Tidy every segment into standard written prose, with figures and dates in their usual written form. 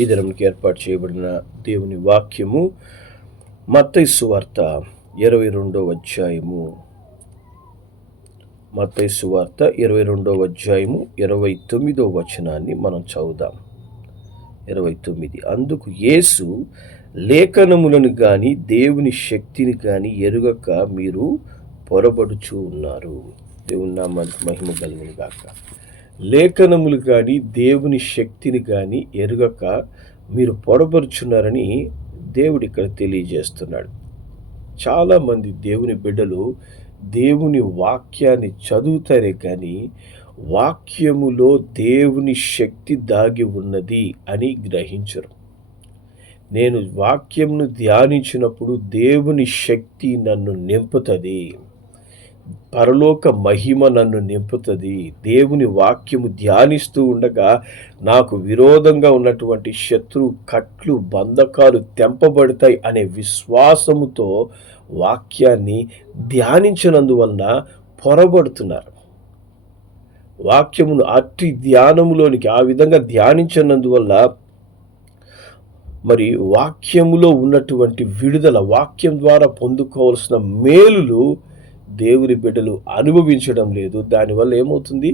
ఈ దినంకి ఏర్పాటు చేయబడిన దేవుని వాక్యము మత్తయి సువార్త 22వ అధ్యాయము. మత్తయి సువార్త 22వ అధ్యాయము 29వ వచనాన్ని మనం చదువుదాం. 29. అందుకు యేసు, లేఖనములను గాని దేవుని శక్తిని గాని ఎరుగక మీరు పొరబడుచు ఉన్నారు. దేవుని నామానికి మహిమ కలుగును గాక. లేఖనములు కానీ దేవుని శక్తిని కానీ ఎరుగక మీరు పొరబరుచున్నారని దేవుడు ఇక్కడ తెలియజేస్తున్నాడు. చాలామంది దేవుని బిడ్డలు దేవుని వాక్యాన్ని చదువుతారే కానీ వాక్యములో దేవుని శక్తి దాగి ఉన్నది అని గ్రహించరు. నేను వాక్యంను ధ్యానించినప్పుడు దేవుని శక్తి నన్ను నింపుతుంది, పరలోక మహిమ నన్ను నింపుతుంది. దేవుని వాక్యము ధ్యానిస్తూ ఉండగా నాకు విరోధంగా ఉన్నటువంటి శత్రు కట్లు బంధకాలు తెంపబడతాయి అనే విశ్వాసముతో వాక్యాన్ని ధ్యానించినందువలన పొరబడుతున్నారు. వాక్యమును అట్టి ధ్యానములోనికి ఆ విధంగా ధ్యానించినందువల్ల మరి వాక్యములో ఉన్నటువంటి విడుదల, వాక్యం ద్వారా పొందుకోవాల్సిన మేలులు దేవుని బిడ్డలు అనుభవించడం లేదు. దానివల్ల ఏమవుతుంది?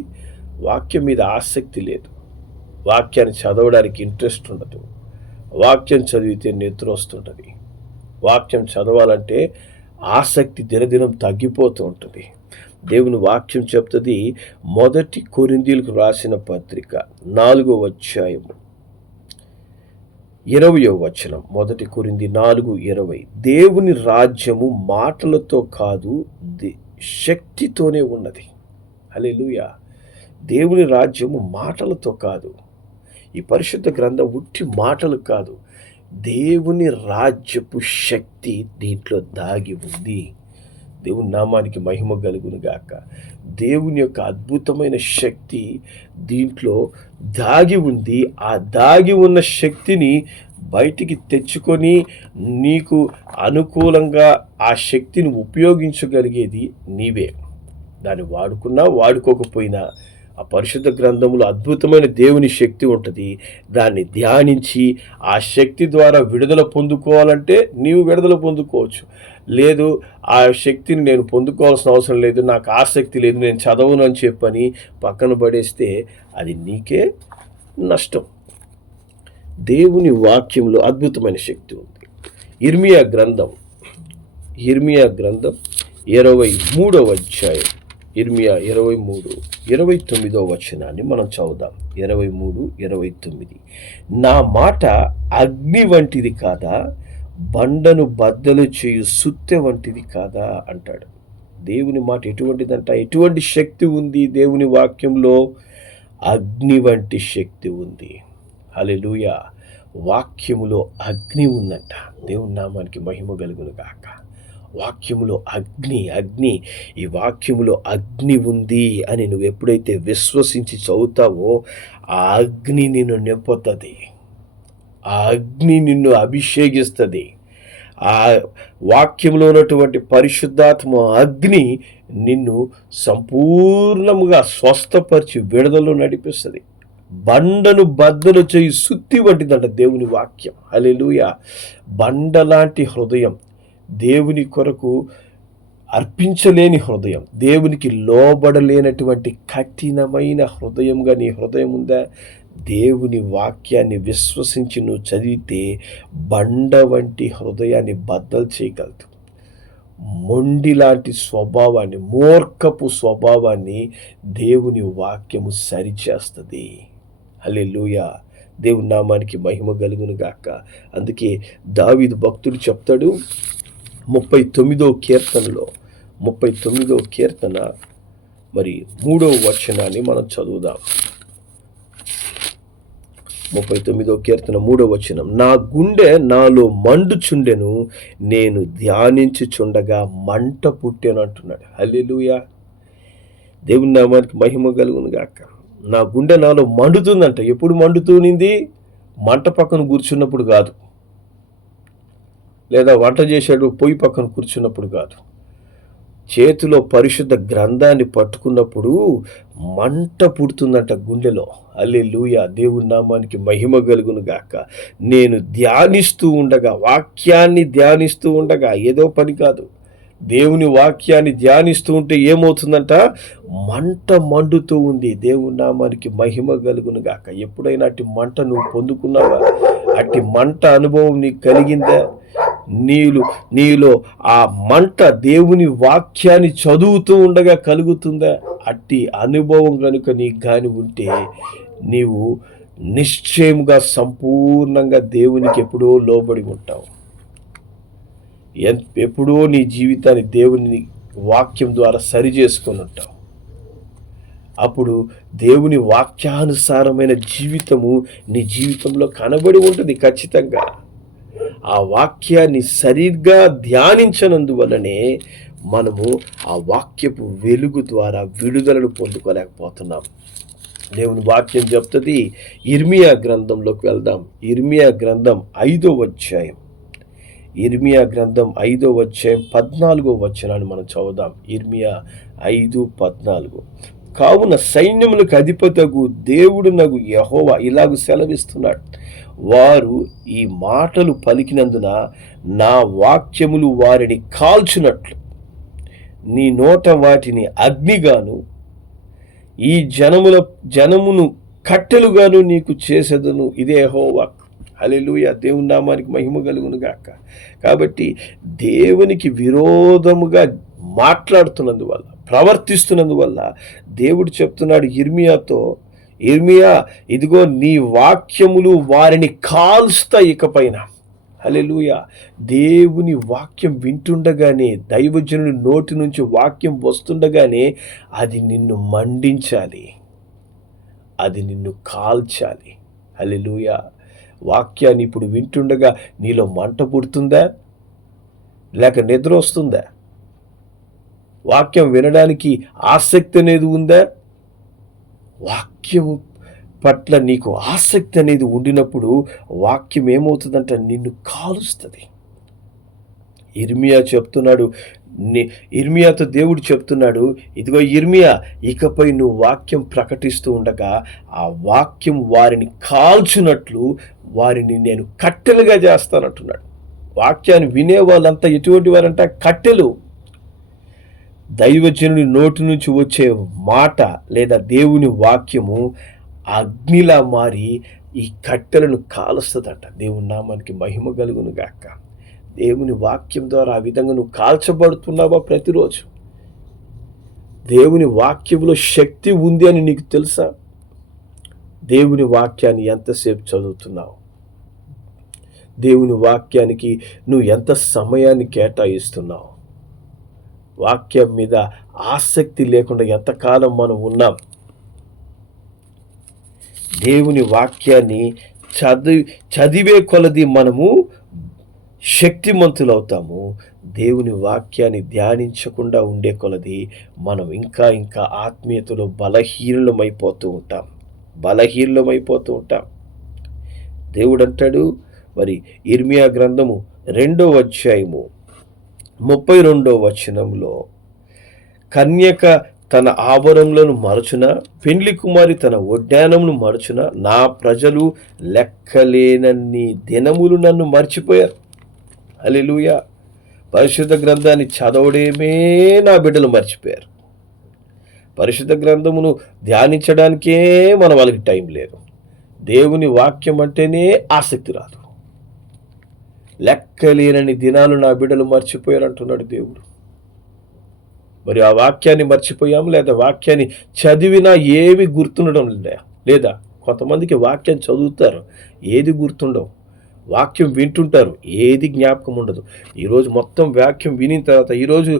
వాక్యం మీద ఆసక్తి లేదు, వాక్యాన్ని చదవడానికి ఇంట్రెస్ట్ ఉండదు, వాక్యం చదివితే నిద్ర వస్తుంటుంది, వాక్యం చదవాలంటే ఆసక్తి దినదినం తగ్గిపోతూ ఉంటుంది. దేవుని వాక్యం చెప్తుంది, 1 కొరింథీయులకు రాసిన పత్రిక 4వ అధ్యాయము 20వ వచనం. 1 కొరింథీ 4:20. దేవుని రాజ్యము మాటలతో కాదు శక్తితోనే ఉన్నది. హల్లెలూయా. దేవుని రాజ్యము మాటలతో కాదు. ఈ పరిశుద్ధ గ్రంథం ఉట్టి మాటలు కాదు, దేవుని రాజ్యపు శక్తి దీంట్లో దాగి ఉంది. దేవుని నామానికి మహిమ కలుగును గాక. దేవుని యొక్క అద్భుతమైన శక్తి దీంట్లో దాగి ఉంది. ఆ దాగి ఉన్న శక్తిని బయటికి తెచ్చుకొని నీకు అనుకూలంగా ఆ శక్తిని ఉపయోగించగలిగేది నీవే. దాన్ని వాడుకున్నా వాడుకోకపోయినా ఆ పరిశుద్ధ గ్రంథంలో అద్భుతమైన దేవుని శక్తి ఉంటుంది. దాన్ని ధ్యానించి ఆ శక్తి ద్వారా విడుదల పొందుకోవాలంటే నీవు విడుదల పొందుకోవచ్చు. లేదు, ఆ శక్తిని నేను పొందుకోవాల్సిన అవసరం లేదు, నాకు ఆసక్తి లేదు, నేను చదవను అని చెప్పని పక్కన పడేస్తే అది నీకే నష్టం. దేవుని వాక్యంలో అద్భుతమైన శక్తి ఉంది. ఇర్మియా గ్రంథం 23వ అధ్యాయం, ఇర్మియా 23:29వ వచనాన్ని మనం చదువుదాం. 23:29. నా మాట అగ్ని వంటిది కాదా, బండను బద్దలు చేయు సుత్తె వంటిది కాదా అంటాడు. దేవుని మాట ఎటువంటిదంట? ఎటువంటి శక్తి ఉంది దేవుని వాక్యంలో? అగ్ని వంటి శక్తి ఉంది. హల్లెలూయా. వాక్యములో అగ్ని ఉందంట. దేవుని నామానికి మహిమ కలుగును గాక. వాక్యములో అగ్ని, ఈ వాక్యములో అగ్ని ఉంది అని నువ్వు ఎప్పుడైతే విశ్వసించి చదువుతావో ఆ అగ్ని నిన్ను నింపుతుంది, ఆ అగ్ని నిన్ను అభిషేకిస్తుంది. ఆ వాక్యంలో ఉన్నటువంటి పరిశుద్ధాత్మ అగ్ని నిన్ను సంపూర్ణముగా స్వస్థపరిచి విడుదలలో నడిపిస్తుంది. బండను బద్దలు చేయి సుత్తి వంటిదంట దేవుని వాక్యం. హల్లెలూయా. బండలాంటి హృదయం, దేవుని కొరకు అర్పించలేని హృదయం, దేవునికి లోబడలేనటువంటి కఠినమైన హృదయంగా నీ హృదయం ఉందా? దేవుని వాక్యాన్ని విశ్వసించి నువ్వు చదివితే బండ వంటి హృదయాన్ని బద్దలు చేయగలదు. మొండి లాంటి స్వభావాన్ని, మూర్ఖపు స్వభావాన్ని దేవుని వాక్యము సరిచేస్తుంది. హల్లెలూయా. దేవుని నామానికి మహిమ కలుగును గాక. అందుకే దావీదు భక్తుడు చెప్తాడు 39వ కీర్తనలో, 39వ కీర్తన మరి 3వ వచనాన్ని మనం చదువుదాం. 39వ కీర్తన 3వ వచనం. నా గుండె నాలో మండుచుండెను, నేను ధ్యానించుచుండగా మంట పుట్టెను అంటున్నాడు. హల్లెలూయా. దేవుని నామానికి మహిమ కలుగును గాక. నా గుండె నాలో మండుతుందంట. ఎప్పుడు మండుతూనింది? మంట పక్కన కూర్చున్నప్పుడు కాదు, లేదా వంట చేసాడు పొయ్యి పక్కన కూర్చున్నప్పుడు కాదు. చేతిలో పరిశుద్ధ గ్రంథాన్ని పట్టుకున్నప్పుడు మంట పుడుతుందంట గుండెలో. హల్లెలూయా, దేవుని నామానికి మహిమ కలుగును గాక. నేను ధ్యానిస్తూ ఉండగా, వాక్యాన్ని ధ్యానిస్తూ ఉండగా, ఏదో పని కాదు, దేవుని వాక్యాన్ని ధ్యానిస్తూ ఉంటే ఏమవుతుందంట, మంట మండుతూ ఉంది. దేవుని నామానికి మహిమ కలుగును గాక. ఎప్పుడైనా అట్టి మంట నువ్వు పొందుకున్నావా? అట్టి మంట అనుభవం నీకు కలిగిందా? నీలో ఆ మంట దేవుని వాక్యాన్ని చదువుతూ ఉండగా కలుగుతుందా? అట్టి అనుభవం కనుక నీకు కాని ఉంటే నీవు నిశ్చయముగా సంపూర్ణంగా దేవునికి ఎప్పుడో లోబడి ఉంటావు. ఎప్పుడో నీ జీవితాన్ని దేవుని వాక్యం ద్వారా సరి చేసుకొని ఉంటావు. అప్పుడు దేవుని వాక్యానుసారమైన జీవితము నీ జీవితంలో కనబడి ఉంటుంది ఖచ్చితంగా. ఆ వాక్యాన్ని సరిగ్గా ధ్యానించనందువలనే మనము ఆ వాక్యపు వెలుగు ద్వారా విడుదలను పొందుకోలేకపోతున్నాం. దేవుని వాక్యం చెప్తుంది. ఇర్మియా గ్రంథంలోకి వెళ్దాం. ఇర్మియా గ్రంథం 5వ అధ్యాయం. ఇర్మియా గ్రంథం 5వ అధ్యాయం 14వ వచనాన్ని మనం చదువుదాం. ఇర్మియా 5:14. కావున సైన్యములకు అధిపతగు దేవుడునగు యెహోవా ఇలాగు సెలవిస్తున్నాడు, వారు ఈ మాటలు పలికినందున నా వాక్యములు వారిని కాల్చునట్లు నీ నోట వాటిని అగ్నిగాను ఈ జనమును కట్టెలుగాను నీకు చేసేదను. ఇదే యెహోవా. హల్లెలూయా, దేవుని నామానికి మహిమ కలుగును గాక. కాబట్టి దేవునికి విరోధముగా మాట్లాడుతున్నందువల్ల, ప్రవర్తిస్తున్నందువల్ల దేవుడు చెప్తున్నాడు ఇర్మియాతో, ఇర్మియా, ఇదిగో నీ వాక్యములు వారిని కాల్స్తా ఇకపైన. హల్లెలూయా. దేవుని వాక్యం వింటుండగానే, దైవజనుడి నోటి నుంచి వాక్యం వస్తుండగానే అది నిన్ను మండించాలి, అది నిన్ను కాల్చాలి. హల్లెలూయా. వాక్యాన్ని ఇప్పుడు వింటుండగా నీలో మంట పుడుతుందా, లేక నిద్ర వస్తుందా? వాక్యం వినడానికి ఆసక్తి అనేది ఉందా? వాక్యము పట్ల నీకు ఆసక్తి అనేది ఉండినప్పుడు వాక్యం ఏమవుతుందంటే నిన్ను కాలుస్తుంది. ఇర్మియా చెప్తున్నాడు, ఇర్మియాతో దేవుడు చెప్తున్నాడు, ఇదిగో ఇర్మియా, ఇకపై నువ్వు వాక్యం ప్రకటిస్తూ ఉండగా ఆ వాక్యం వారిని కాల్చునట్లు వారిని నేను కట్టెలుగా చేస్తానంటున్నాడు. వాక్యాన్ని వినే వాళ్ళంతా ఎటువంటి వారంట? కట్టెలు. దైవజనుడి నోటి నుంచి వచ్చే మాట లేదా దేవుని వాక్యము అగ్నిలా మారి ఈ కట్టెలను కాలుస్తుందంట. దేవుని నామానికి మహిమ కలుగును గాక. దేవుని వాక్యం ద్వారా ఆ విధంగా నువ్వు కాల్చబడుతున్నావా? ప్రతిరోజు దేవుని వాక్యంలో శక్తి ఉంది అని నీకు తెలుసా? దేవుని వాక్యాన్ని ఎంతసేపు చదువుతున్నావు? దేవుని వాక్యానికి నువ్వు ఎంత సమయాన్ని కేటాయిస్తున్నావు? వాక్యం మీద ఆసక్తి లేకుండా ఎంతకాలం మనం ఉన్నాం? దేవుని వాక్యాన్ని చదివే కొలది మనము శక్తిమంతులవుతాము. దేవుని వాక్యాన్ని ధ్యానించకుండా ఉండే కొలది మనం ఇంకా ఇంకా ఆత్మీయతలో బలహీనమైపోతూ ఉంటాం. దేవుడు అంటాడు మరి ఇర్మియా గ్రంథము 2వ అధ్యాయము 32వ వచనంలో, కన్యక తన ఆభరణములను మరచున, పెండ్లి కుమారి తన ఉద్యానమును మరచున, నా ప్రజలు లెక్కలేనన్ని దినములు నన్ను మర్చిపోయారు. హల్లెలూయా. పరిశుద్ధ గ్రంథాన్ని చదవడమే నా బిడ్డలు మర్చిపోయారు. పరిశుద్ధ గ్రంథమును ధ్యానించడానికే మన వాళ్ళకి టైం లేదు. దేవుని వాక్యం అంటేనే ఆసక్తి రాదు. లెక్కలేనని దినాలు నా బిడ్డలు మర్చిపోయారు అంటున్నాడు దేవుడు. మరి ఆ వాక్యాన్ని మర్చిపోయాము, లేదా వాక్యాన్ని చదివినా ఏవి గుర్తుండడం లేదా? కొంతమందికి వాక్యం చదువుతారు, ఏది గుర్తుండవు. వాక్యం వింటుంటారు, ఏది జ్ఞాపకం ఉండదు. ఈరోజు మొత్తం వాక్యం వినిన తర్వాత, ఈరోజు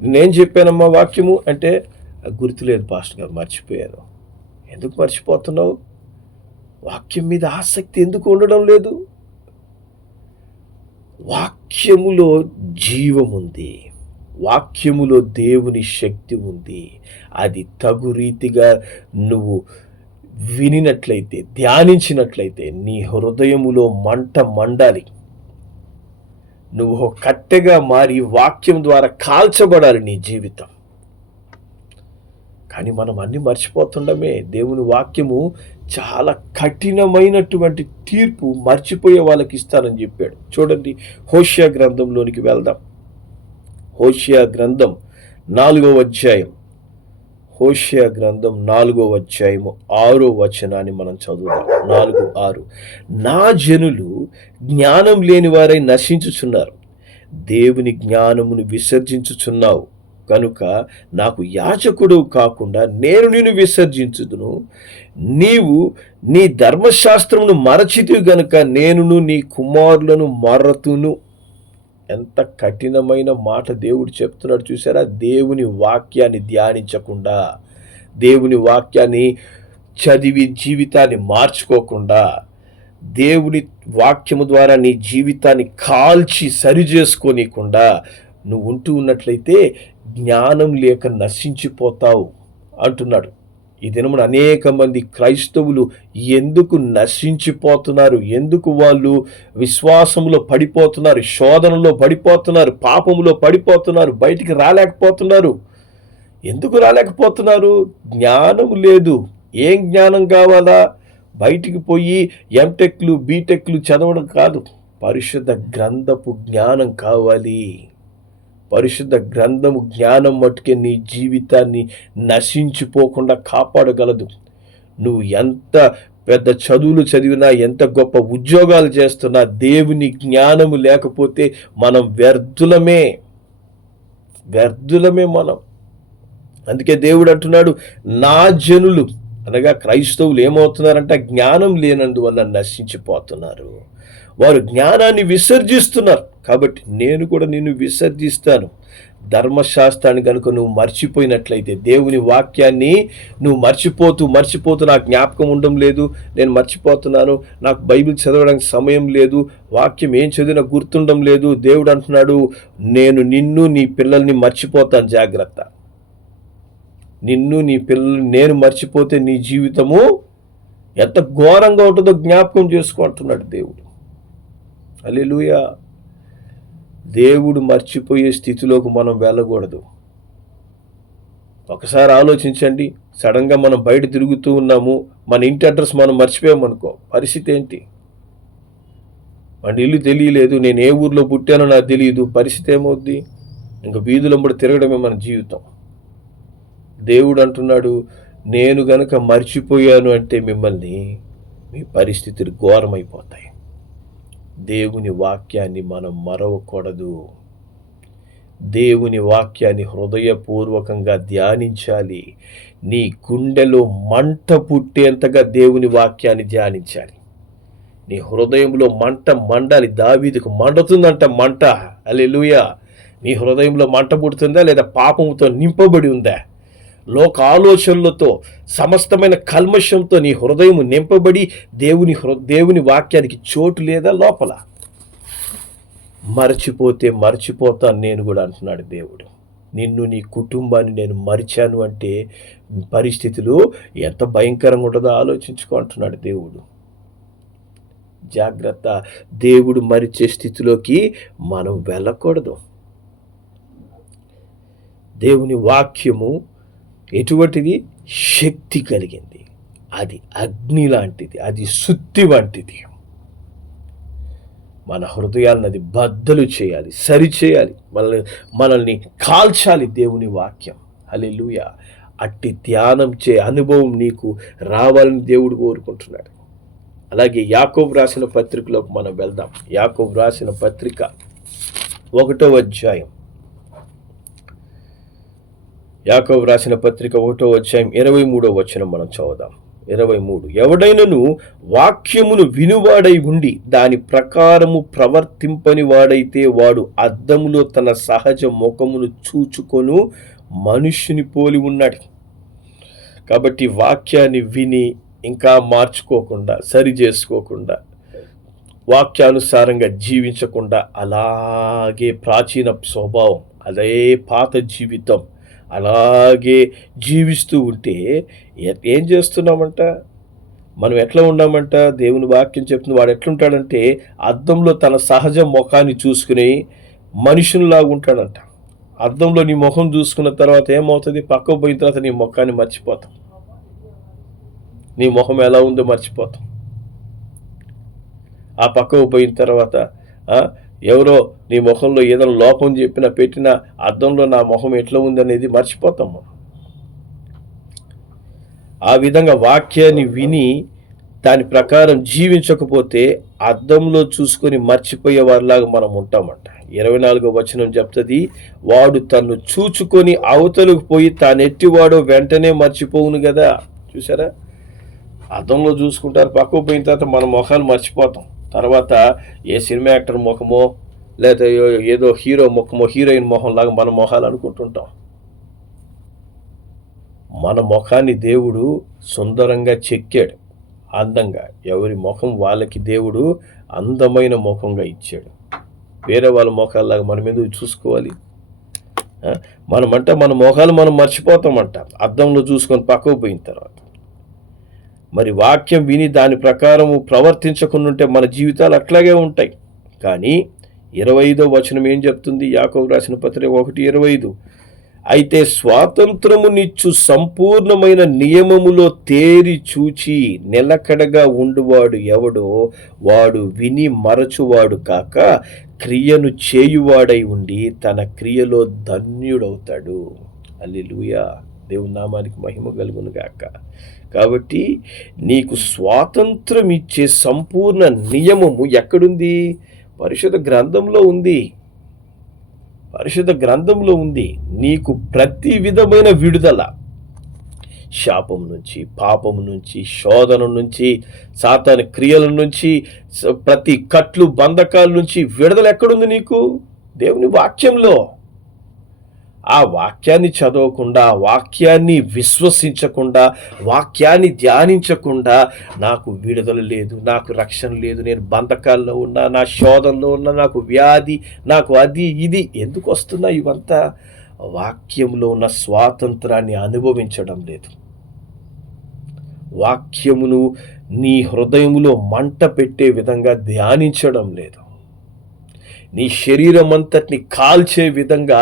నేను చెప్పానమ్మా వాక్యము అంటే, గుర్తులేదు పాస్టర్ గారు, మర్చిపోయాను. ఎందుకు మర్చిపోతున్నావు? వాక్యం మీద ఆసక్తి ఎందుకు ఉండడం లేదు? వాక్యములో జీవముంది, వాక్యములో దేవుని శక్తి ఉంది. అది తగు రీతిగా నువ్వు వినినట్లయితే, ధ్యానించినట్లయితే నీ హృదయములో మంట మండాలి. నువ్వు ఒక కట్టెగా మారి వాక్యం ద్వారా కాల్చబడాలి నీ జీవితం. కానీ మనం అన్నీ మర్చిపోతుండమే. దేవుని వాక్యము చాలా కఠినమైనటువంటి తీర్పు మర్చిపోయే వాళ్ళకి ఇస్తానని చెప్పాడు. చూడండి, హోషియా గ్రంథంలోనికి వెళ్దాం. హోషియా గ్రంథం 4వ అధ్యాయం, హోషియా గ్రంథం 4వ అధ్యాయము 6వ వచనాన్ని మనం చదువుదాం. 4:6. నా జనులు జ్ఞానం లేని వారై నశించుచున్నారు, దేవుని జ్ఞానమును విసర్జించుచున్నావు కనుక నాకు యాజకుడు కాకుండా నేను నిన్ను విసర్జించుదును. నీవు నీ ధర్మశాస్త్రమును మరచితివి గనుక నేనును నీ కుమారులను మరతును. ఎంత కఠినమైన మాట దేవుడు చెప్తున్నాడు చూసారా? దేవుని వాక్యాన్ని ధ్యానించకుండా, దేవుని వాక్యాన్ని చదివి జీవితాన్ని మార్చుకోకుండా, దేవుని వాక్యము ద్వారా నీ జీవితాన్ని కాల్చి సరిచేసుకోనీయకుండా నువ్వు ఉంటూ ఉన్నట్లయితే జ్ఞానం లేక నశించిపోతావు అంటున్నాడు. ఈ దినమున అనేక మంది క్రైస్తవులు ఎందుకు నశించిపోతున్నారు? ఎందుకు వాళ్ళు విశ్వాసంలో పడిపోతున్నారు, శోధనలో పడిపోతున్నారు, పాపములో పడిపోతున్నారు, బయటికి రాలేకపోతున్నారు? ఎందుకు రాలేకపోతున్నారు? జ్ఞానం లేదు. ఏం జ్ఞానం కావాలా? బయటికి పోయి ఎంటెక్లు బీటెక్లు చదవడం కాదు, పరిశుద్ధ గ్రంథపు జ్ఞానం కావాలి. పరిశుద్ధ గ్రంథము జ్ఞానం మట్టుకే నీ జీవితాన్ని నశించిపోకుండా కాపాడగలదు. నువ్వు ఎంత పెద్ద చదువులు చదివినా, ఎంత గొప్ప ఉద్యోగాలు చేస్తున్నా, దేవుని జ్ఞానము లేకపోతే మనం వ్యర్థులమే మనం. అందుకే దేవుడు అంటున్నాడు, నా జనులు అనగా క్రైస్తవులు ఏమవుతున్నారంటే జ్ఞానం లేనందువల్ల నశించిపోతున్నారు. వారు జ్ఞానాన్ని విసర్జిస్తున్నారు. కాబట్టి నేను కూడా నిన్ను విసర్జిస్తాను. ధర్మశాస్త్రాన్ని కనుక నువ్వు మర్చిపోయినట్లయితే, దేవుని వాక్యాన్ని నువ్వు మర్చిపోతూ నాకు జ్ఞాపకం ఉండడం లేదు, నేను మర్చిపోతున్నాను, నాకు బైబిల్ చదవడానికి సమయం లేదు, వాక్యం ఏం చదివినా గుర్తుండడం లేదు. దేవుడు అంటున్నాడు, నేను నిన్ను నీ పిల్లల్ని మర్చిపోతాను, జాగ్రత్త. నిన్ను నీ పిల్లల్ని నేను మర్చిపోతే నీ జీవితము ఎంత ఘోరంగా ఉంటుందో జ్ఞాపకం చేసుకుంటున్నాడు దేవుడు. హల్లెలూయా. దేవుడు మర్చిపోయే స్థితిలోకి మనం వెళ్ళకూడదు. ఒకసారి ఆలోచించండి, సడన్గా మనం బయట తిరుగుతూ ఉన్నాము, మన ఇంటి అడ్రస్ మనం మర్చిపోయామనుకో, పరిస్థితి ఏంటి? మన ఇల్లు తెలియలేదు, నేను ఏ ఊర్లో పుట్టానో నాకు తెలియదు, పరిస్థితి ఏమవుద్ది? ఇంకా వీధులంబడి తిరగడమే మన జీవితం. దేవుడు అంటున్నాడు, నేను గనక మర్చిపోయాను అంటే మిమ్మల్ని, మీ పరిస్థితులు ఘోరమైపోతాయి. దేవుని వాక్యాన్ని మనం మరవకూడదు. దేవుని వాక్యాన్ని హృదయపూర్వకంగా ధ్యానించాలి. నీ గుండెలో మంట పుట్టేంతగా దేవుని వాక్యాన్ని ధ్యానించాలి. నీ హృదయంలో మంట మండాలి. దావీదుకు మండుతుందంట మంట. హల్లెలూయా. నీ హృదయంలో మంట పుడుతుందా, లేదా పాపముతో నింపబడి ఉందా? లోక ఆలోచనలతో, సమస్తమైన కల్మషంతో నీ హృదయం నింపబడి దేవుని వాక్యానికి చోటు లేదా లోపల? మర్చిపోతాను నేను కూడా అంటున్నాడు దేవుడు. నిన్ను, నీ కుటుంబాన్ని నేను మరిచాను అంటే పరిస్థితులు ఎంత భయంకరంగా ఉంటుందో ఆలోచించుకో అంటున్నాడు దేవుడు. జాగ్రత్త. దేవుడు మరిచే స్థితిలోకి మనం వెళ్ళకూడదు. దేవుని వాక్యము ఎటువంటిది? శక్తి కలిగింది. అది అగ్ని లాంటిది, అది సుత్తి వంటిది. మన హృదయాలను అది బద్దలు చేయాలి, సరిచేయాలి, మనల్ని కాల్చాలి దేవుని వాక్యం. హల్లెలూయా. అట్టి ధ్యానం అనుభవం నీకు రావాలని దేవుడు కోరుకుంటున్నాడు. అలాగే యాకోబు రాసిన పత్రికలోకి మనం వెళ్దాం. యాకోబు రాసిన పత్రిక 1వ అధ్యాయం, యాకోబు రాసిన పత్రిక 1వ అధ్యాయం 23వ వచనం మనం చదువుదాం. 23. ఎవడైనను వాక్యమును వినువాడై ఉండి దాని ప్రకారము ప్రవర్తింపని వాడైతే వాడు అద్దములో తన సహజ ముఖమును చూచుకొను మనుష్యుని పోలి ఉన్నాడు. కాబట్టి వాక్యాన్ని విని ఇంకా మార్చుకోకుండా, సరి చేసుకోకుండా, వాక్యానుసారంగా జీవించకుండా అలాగే ప్రాచీన స్వభావం, అదే పాత జీవితం అలాగే జీవిస్తూ ఉంటే ఏం చేస్తున్నామంట? మనం ఎట్లా ఉన్నామంట, దేవుని వాక్యం చెప్తుంది, వాడు ఎట్లుంటాడంటే అద్దంలో తన సహజ ముఖాన్ని చూసుకుని మనుషునిలాగా ఉంటాడంట. అద్దంలో నీ ముఖం చూసుకున్న తర్వాత ఏమవుతుంది, పక్కకు పోయిన తర్వాత నీ ముఖాన్ని మర్చిపోతాం, నీ ముఖం ఎలా ఉందో మర్చిపోతాం. ఆ పక్కకు పోయిన తర్వాత ఎవరో నీ ముఖంలో ఏదైనా లోపం చెప్పినా పెట్టినా అద్దంలో నా ముఖం ఎట్లా ఉందనేది మర్చిపోతాం మనం. ఆ విధంగా వాక్యాన్ని విని దాని ప్రకారం జీవించకపోతే అద్దంలో చూసుకొని మర్చిపోయే వారిలాగా మనం ఉంటామంట. 24వ వచనం చెప్తుంది, వాడు తన్ను చూచుకొని అవతలకు పోయి తానెట్టివాడో వెంటనే మర్చిపోవును కదా. చూసారా, అద్దంలో చూసుకుంటారు, పక్కకు పోయిన తర్వాత మన ముఖాలు మర్చిపోతాం. తర్వాత ఏ సినిమా యాక్టర్ ముఖమో లేదా ఏదో హీరో ముఖమో హీరోయిన్ మొహం లాగా మన మొహాలు అనుకుంటుంటాం. మన ముఖాన్ని దేవుడు సుందరంగా చెక్కాడు, అందంగా. ఎవరి ముఖం వాళ్ళకి దేవుడు అందమైన ముఖంగా ఇచ్చాడు. వేరే వాళ్ళ ముఖాల్లాగా మనం ఎందుకు చూసుకోవాలి? మన ముఖాలు మనం మర్చిపోతామంట అద్దంలో చూసుకొని పక్కకు పోయిన తర్వాత. మరి వాక్యం విని దాని ప్రకారము ప్రవర్తించకుండా మన జీవితాలు అట్లాగే ఉంటాయి. కానీ 25వ వచనం ఏం చెప్తుంది? యాకోబు రాసిన పత్రిక 1:25, అయితే స్వాతంత్రమునిచ్చు సంపూర్ణమైన నియమములో తేరి చూచి నిలకడగా ఉండువాడు ఎవడో వాడు విని మరచువాడు కాక క్రియను చేయువాడై ఉండి తన క్రియలో ధన్యుడవుతాడు. హల్లెలూయా, దేవుని నామానికి మహిమ కలుగును గాక. కాబట్టి నీకు స్వాతంత్రం ఇచ్చే సంపూర్ణ నియమము ఎక్కడుంది? పరిశుద్ధ గ్రంథంలో ఉంది. పరిశుద్ధ గ్రంథంలో ఉంది. నీకు ప్రతి విధమైన విడుదల, శాపం నుంచి, పాపం నుంచి, శోధన నుంచి, సాతాను క్రియల నుంచి, ప్రతి కట్లు బంధకాల నుంచి విడుదల ఎక్కడుంది నీకు? దేవుని వాక్యంలో. ఆ వాక్యాన్ని చదవకుండా, వాక్యాన్ని విశ్వసించకుండా, వాక్యాన్ని ధ్యానించకుండా నాకు విడుదల లేదు, నాకు రక్షణ లేదు, నేను బంధకాల్లో ఉన్నా, నా శోధనలో ఉన్నా, నాకు వ్యాధి, నాకు అది ఇది ఎందుకు వస్తున్నా? ఇవంతా వాక్యంలో ఉన్న స్వాతంత్రాన్ని అనుభవించడం లేదు. వాక్యమును నీ హృదయములో మంట పెట్టే విధంగా ధ్యానించడం లేదు. నీ శరీరం అంతటిని కాల్చే విధంగా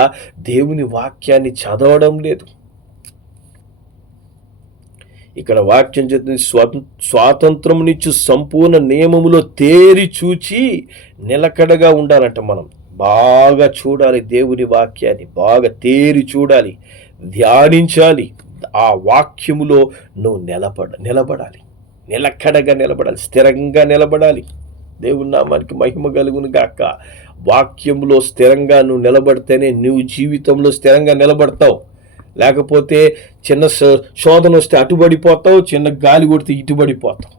దేవుని వాక్యాన్ని చదవడం లేదు. ఇక్కడ వాక్యం చెప్తుంది, స్వాతంత్రమునిచ్చు సంపూర్ణ నియమములో తేరి చూచి నిలకడగా ఉండాలంట. మనం బాగా చూడాలి, దేవుని వాక్యాన్ని బాగా తేరి చూడాలి, ధ్యానించాలి. ఆ వాక్యములో నువ్వు నిలబడాలి, నిలకడగా నిలబడాలి, స్థిరంగా నిలబడాలి. దేవుని నామానికి మహిమ కలుగును గాక. వాక్యంలో స్థిరంగా నువ్వు నిలబడితేనే నువ్వు జీవితంలో స్థిరంగా నిలబడతావు. లేకపోతే చిన్న శోధన వస్తే అటుబడిపోతావు, చిన్న గాలి కొడితే ఇటుబడిపోతావు,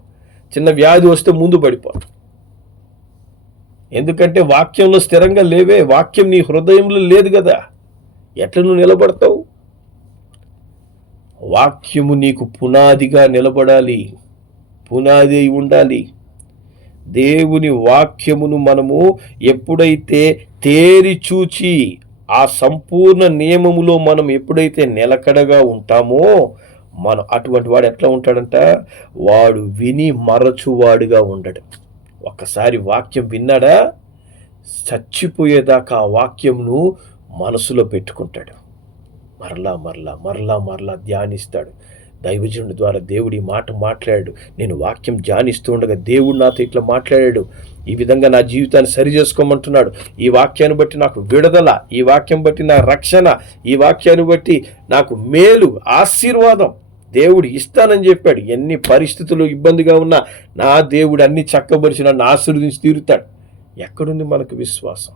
చిన్న వ్యాధి వస్తే ముందు పడిపోతావు. ఎందుకంటే వాక్యంలో స్థిరంగా లేవే, వాక్యం నీ హృదయంలో లేదు కదా. ఎట్లా నువ్వు నిలబడతావు? వాక్యము నీకు పునాదిగా నిలబడాలి, పునాది అయి ఉండాలి. దేవుని వాక్యమును మనము ఎప్పుడైతే తేరి చూచి ఆ సంపూర్ణ నియమములో మనం ఎప్పుడైతే నిలకడగా ఉంటామో మనం అటువంటి వాడు ఎట్లా ఉంటాడంట? వాడు విని మరచువాడుగా ఉండడు. ఒక్కసారి వాక్యం విన్నాడా, చచ్చిపోయేదాకా ఆ వాక్యంను మనసులో పెట్టుకుంటాడు. మరలా మరలా మరలా మరలా ధ్యానిస్తాడు. దైవజనుడి ద్వారా దేవుడి మాట మాట్లాడాడు. నేను వాక్యం ధ్యానిస్తూ ఉండగా దేవుడు నాతో ఇట్లా మాట్లాడాడు, ఈ విధంగా నా జీవితాన్ని సరి చేసుకోమంటున్నాడు. ఈ వాక్యాన్ని బట్టి నాకు విడుదల, ఈ వాక్యం బట్టి నా రక్షణ, ఈ వాక్యాన్ని బట్టి నాకు మేలు, ఆశీర్వాదం దేవుడు ఇస్తానని చెప్పాడు. ఎన్ని పరిస్థితులు ఇబ్బందిగా ఉన్నా నా దేవుడు అన్ని చక్కబరిచి నన్ను ఆశీర్వదించి తీరుతాడు. ఎక్కడుంది మనకు విశ్వాసం?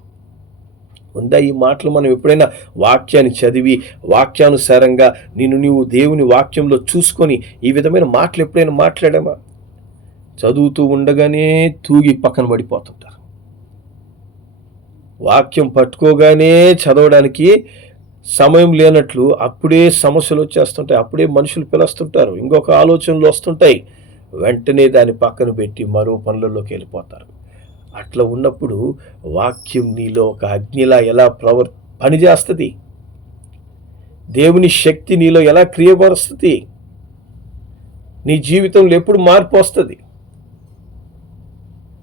ఉందా ఈ మాటలు? మనం ఎప్పుడైనా వాక్యాన్ని చదివి వాక్యానుసారంగా నీవు దేవుని వాక్యంలో చూసుకొని ఈ విధమైన మాటలు ఎప్పుడైనా మాట్లాడామా? చదువుతూ ఉండగానే తూగి పక్కన పడిపోతుంటారు. వాక్యం పట్టుకోగానే చదవడానికి సమయం లేనట్లు అప్పుడే సమస్యలు వచ్చేస్తుంటాయి, అప్పుడే మనుషులు పిలుస్తుంటారు, ఇంకొక ఆలోచనలు వస్తుంటాయి, వెంటనే దాన్ని పక్కన పెట్టి మరో పనులలోకి వెళ్ళిపోతారు. అట్లా ఉన్నప్పుడు వాక్యం నీలో ఒక అగ్నిలా ఎలా పనిచేస్తుంది? దేవుని శక్తి నీలో ఎలా క్రియపరుస్తుంది? నీ జీవితంలో ఎప్పుడు మార్పు వస్తుంది?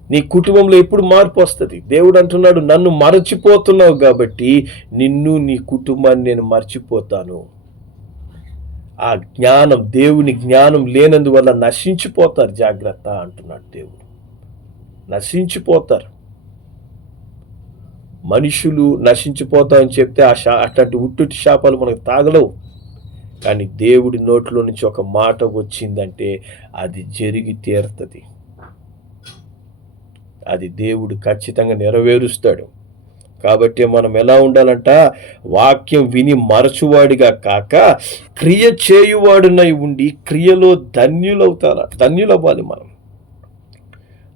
నీ కుటుంబంలో ఎప్పుడు మార్పు వస్తుంది? దేవుడు అంటున్నాడు, నన్ను మరచిపోతున్నావు కాబట్టి నిన్ను నీ కుటుంబాన్ని నేను మర్చిపోతాను. ఆ జ్ఞానం, దేవుని జ్ఞానం లేనందువల్ల నశించిపోతారు. జాగ్రత్త అంటున్నాడు దేవుడు. నశించిపోతారు. మనుషులు నశించిపోతామని చెప్తే అట్లాంటి ఉట్టుటి శాపాలు మనకు తాగలవు. కానీ దేవుడి నోట్లో నుంచి ఒక మాట వచ్చిందంటే అది జరిగి తీరుతుంది. అది దేవుడు ఖచ్చితంగా నెరవేరుస్తాడు. కాబట్టి మనం ఎలా ఉండాలంట? వాక్యం విని మరచువాడిగా కాక క్రియ చేయువాడునై ఉండి క్రియలో ధన్యులవ్వాలి.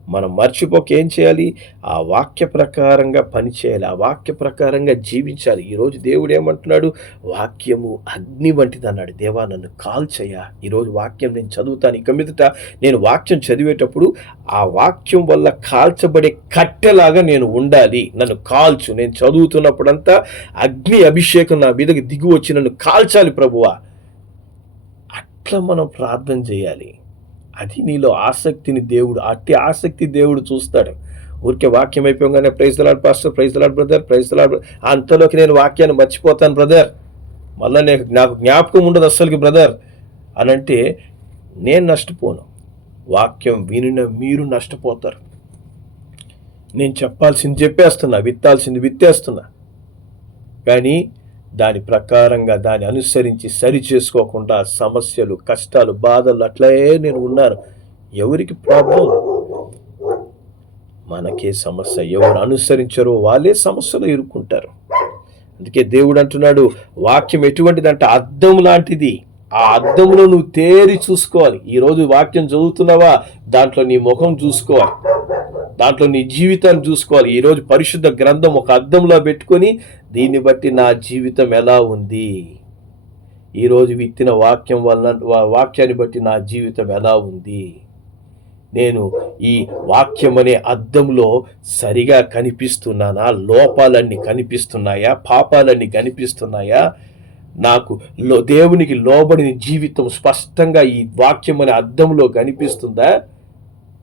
మనం మర్చిపోక ఏం చేయాలి? ఆ వాక్య ప్రకారంగా పని చేయాలి. ఆ వాక్య ప్రకారంగా జీవించాలి. ఈరోజు దేవుడు ఏమంటున్నాడు? వాక్యము అగ్ని వంటిది అన్నాడు. దేవా, నన్ను కాల్చయ్యా. ఈరోజు వాక్యం నేను చదువుతాను. ఇక మీదట నేను వాక్యం చదివేటప్పుడు ఆ వాక్యం వల్ల కాల్చబడే కట్టెలాగా నేను ఉండాలి. నన్ను కాల్చు. నేను చదువుతున్నప్పుడంతా అగ్ని అభిషేకం నా మీదకి దిగి వచ్చి నన్ను కాల్చాలి ప్రభువా. అట్లా మనం ప్రార్థన చేయాలి. అది నీలో ఆసక్తిని అట్టి ఆసక్తి దేవుడు చూస్తాడు. ఊరికే వాక్యం అయిపోగానే praise the Lord pastor, praise the Lord brother, praise the Lord, అంతలోకి నేను వాక్యాన్ని మర్చిపోతాను బ్రదర్, మళ్ళీ నాకు జ్ఞాపకం ఉండదు అస్సలకి బ్రదర్ అని అంటే నేను నష్టపోను. వాక్యం వినిన మీరు నష్టపోతారు. నేను చెప్పాల్సింది చెప్పేస్తున్నా, విత్తాల్సింది విత్తేస్తున్నా. కానీ దాని ప్రకారంగా దాన్ని అనుసరించి సరి చేసుకోకుండా సమస్యలు, కష్టాలు, బాధలు అట్లే నేను ఉన్నాను. ఎవరికి ప్రాబ్లం? మనకే సమస్య. ఎవరు అనుసరించారో వాళ్ళే సమస్యలు ఇరుక్కుంటారు. అందుకే దేవుడు అంటున్నాడు, వాక్యం ఎటువంటిదంటే అద్దం లాంటిది. ఆ అద్దంలో నువ్వు తేరి చూసుకోవాలి. ఈరోజు వాక్యం చదువుతున్నావా? దాంట్లో నీ ముఖం చూసుకోవాలి, దాంట్లో నీ జీవితాన్ని చూసుకోవాలి. ఈరోజు పరిశుద్ధ గ్రంథం ఒక అద్దంలో పెట్టుకొని దీన్ని బట్టి నా జీవితం ఎలా ఉంది, ఈరోజు విత్తిన వాక్యాన్ని బట్టి నా జీవితం ఎలా ఉంది, నేను ఈ వాక్యం అనే అద్దంలో సరిగా కనిపిస్తున్నానా, లోపాలన్నీ కనిపిస్తున్నాయా, పాపాలన్నీ కనిపిస్తున్నాయా, నాకు దేవునికి లోబడిన జీవితం స్పష్టంగా ఈ వాక్యం అనే అద్దంలో కనిపిస్తుందా,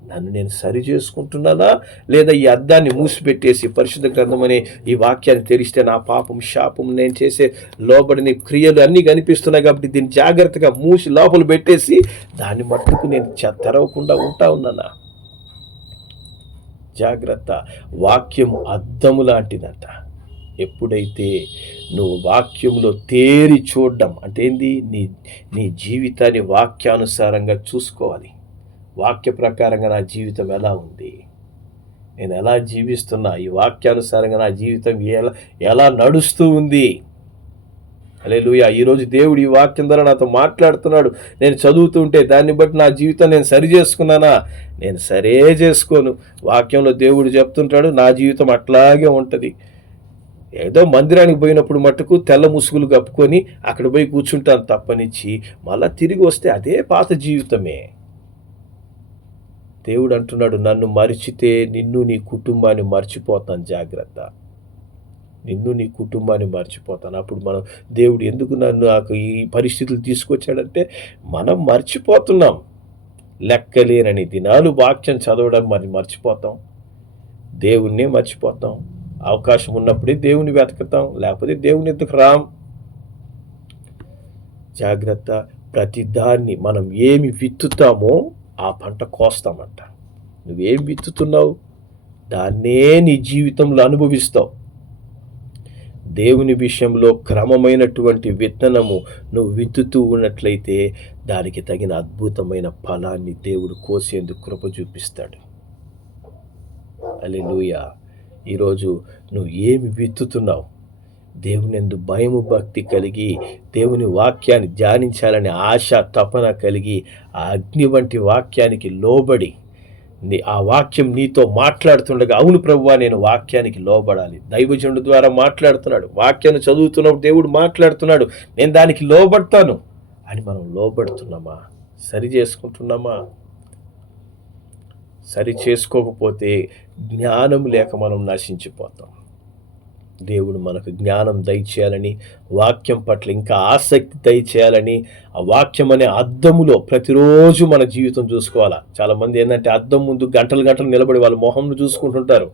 నన్ను నేను సరి చేసుకుంటున్నానా, లేదా ఈ అద్దాన్ని మూసిపెట్టేసి పరిశుద్ధ గ్రంథం అనే ఈ వాక్యాన్ని తెరిస్తే నా పాపం, శాపం, నేను చేసే లోబడిన క్రియలు అన్నీ కనిపిస్తున్నాయి కాబట్టి దీన్ని జాగ్రత్తగా మూసి లోపల పెట్టేసి దాన్ని మట్టుకు నేను తెరవకుండా ఉన్నానా? జాగ్రత్త. వాక్యం అద్దము లాంటిదంట. ఎప్పుడైతే నువ్వు వాక్యంలో తేరి చూడడం అంటే ఏంది, నీ జీవితాన్ని వాక్యానుసారంగా చూసుకోవాలి. వాక్య ప్రకారంగా నా జీవితం ఎలా ఉంది, నేను ఎలా జీవిస్తున్నా, ఈ వాక్యానుసారంగా నా జీవితం ఎలా నడుస్తూ ఉంది. హల్లెలూయా. ఈరోజు దేవుడు ఈ వాక్యం ద్వారా నాతో మాట్లాడుతున్నాడు. నేను చదువుతుంటే దాన్ని బట్టి నా జీవితం నేను సరి చేసుకున్నానా? నేను సరే చేసుకోను. వాక్యంలో దేవుడు చెప్తుంటాడు, నా జీవితం అట్లాగే ఉంటుంది. ఏదో మందిరానికి పోయినప్పుడు మట్టుకు తెల్ల ముసుగులు కప్పుకొని అక్కడ పోయి కూర్చుంటాను తప్పనిచ్చి మళ్ళీ తిరిగి వస్తే అదే పాత జీవితమే. దేవుడు అంటున్నాడు, నన్ను మరిచితే నిన్ను నీ కుటుంబాన్ని మర్చిపోతాను. జాగ్రత్త. నిన్ను నీ కుటుంబాన్ని మర్చిపోతాను. అప్పుడు దేవుడు ఎందుకు నాకు ఈ పరిస్థితులు తీసుకొచ్చాడంటే మనం మర్చిపోతున్నాం. లెక్కలేనని దినాలు వాక్యం చదవడం మర్చిపోతాం. దేవుణ్ణే మర్చిపోతాం. అవకాశం ఉన్నప్పుడే దేవుని వెతకుతాం, లేకపోతే దేవుని ఎద్దుకు రాం. జాగ్రత్త. ప్రతి దాన్ని మనం ఏమి విత్తుతామో ఆ పంట కోస్తామంట. నువ్వేం విత్తుతున్నావు దాన్నే నీ జీవితంలో అనుభవిస్తావు. దేవుని విషయంలో క్రమమైనటువంటి విత్తనము నువ్వు విత్తుతూ ఉన్నట్లయితే దానికి తగిన అద్భుతమైన ఫలాన్ని దేవుడు కోసేందుకు కృప చూపిస్తాడు. హల్లెలూయా. ఈరోజు నువ్వు ఏమి విత్తుతున్నావు? దేవుని యందు భయము, భక్తి కలిగి దేవుని వాక్యాన్ని ధ్యానించాలనే ఆశ, తపన కలిగి ఆ అగ్ని వంటి వాక్యానికి లోబడి ఆ వాక్యం నీతో మాట్లాడుతుండగా, అవును ప్రభువా నేను వాక్యానికి లోబడాలి. దైవజనుడి ద్వారా మాట్లాడుతున్నాడు, వాక్యాన్ని చదువుతున్నప్పుడు దేవుడు మాట్లాడుతున్నాడు, నేను దానికి లోబడతాను అని మనం లోబడుతున్నామా? సరి చేసుకుంటున్నామా? సరి చేసుకోకపోతే జ్ఞానం లేక మనం నశించిపోతాం. దేవుడు మనకు జ్ఞానం దయచేయాలని, వాక్యం పట్ల ఇంకా ఆసక్తి దయచేయాలని, ఆ వాక్యం అనే అద్దములో ప్రతిరోజు మన జీవితం చూసుకోవాలా. చాలామంది ఏంటంటే అద్దం ముందు గంటలు గంటలు నిలబడి వాళ్ళ మొహంను చూసుకుంటుంటారు.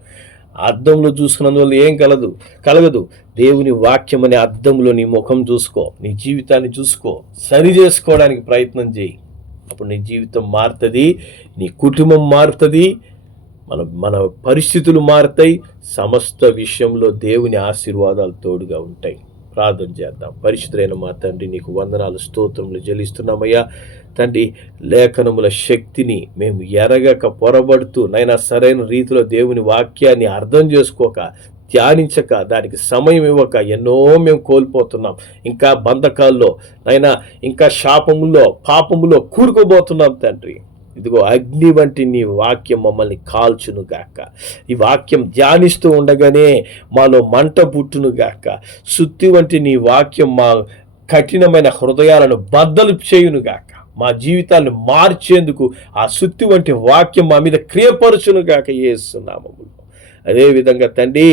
అద్దంలో చూసుకున్నందువల్ల ఏం కలగదు. దేవుని వాక్యం అనే అద్దంలో నీ ముఖం చూసుకో, నీ జీవితాన్ని చూసుకో, సరి చేసుకోవడానికి ప్రయత్నం చేయి. అప్పుడు నీ జీవితం మారుతుంది, నీ కుటుంబం మారుతుంది, మన పరిస్థితులు మారుతాయి. సమస్త విషయంలో దేవుని ఆశీర్వాదాలు తోడుగా ఉంటాయి. ప్రార్థన చేద్దాం. పరిశుద్ధులైన మా తండ్రి, నీకు వందనాలు, స్తోత్రములు చెల్లిస్తున్నామయ్యా. తండ్రి, లేఖనముల శక్తిని మేము ఎరగక పొరబడుతూ నైనా సరైన రీతిలో దేవుని వాక్యాన్ని అర్థం చేసుకోక, ధ్యానించక, దానికి సమయం ఇవ్వక ఎన్నో మేము కోల్పోతున్నాం. ఇంకా బంధకాల్లో నైనా, ఇంకా శాపములో, పాపములో కూరుకోబోతున్నాం తండ్రి. ఇదిగో అగ్ని వంటి నీ వాక్యం మమ్మల్ని కాల్చును గాక. ఈ వాక్యం ధ్యానిస్తూ ఉండగానే మాలో మంట పుట్టును గాక. సుత్తి వంటి నీ వాక్యం మా కఠినమైన హృదయాలను బద్దలు చేయును గాక. మా జీవితాన్ని మార్చేందుకు ఆ సుత్తి వంటి వాక్యం మా మీద క్రియపరచును గాక యేసు నామములో. అదేవిధంగా తండ్రి,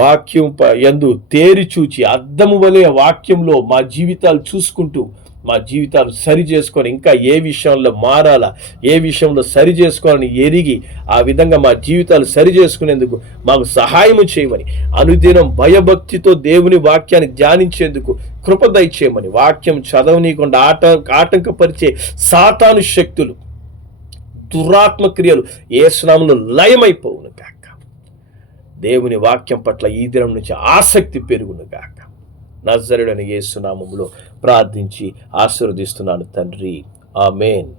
వాక్యం యందు తేరి చూచి అద్దము వలె వాక్యంలో మా జీవితాలు చూసుకుంటూ, మా జీవితాలు సరి చేసుకొని ఇంకా ఏ విషయంలో మారాలా, ఏ విషయంలో సరి చేసుకోవాలని ఎరిగి ఆ విధంగా మా జీవితాలు సరి చేసుకునేందుకు మాకు సహాయము చేయమని, అనుదినం భయభక్తితో దేవుని వాక్యాన్ని ధ్యానించేందుకు కృప దయచేయమని, వాక్యం చదవనీయకుండా ఆటంకపరిచే సాతాను శక్తులు, దురాత్మ క్రియలు యేసు నామములో లయమైపోవును గాక. దేవుని వాక్యం పట్ల ఈ దినం నుంచి ఆసక్తి పెరుగును గాక. నజరేయుడైన యేసు నామములో ప్రార్థించి ఆశీర్వదిస్తున్నాను తండ్రి. ఆమేన్.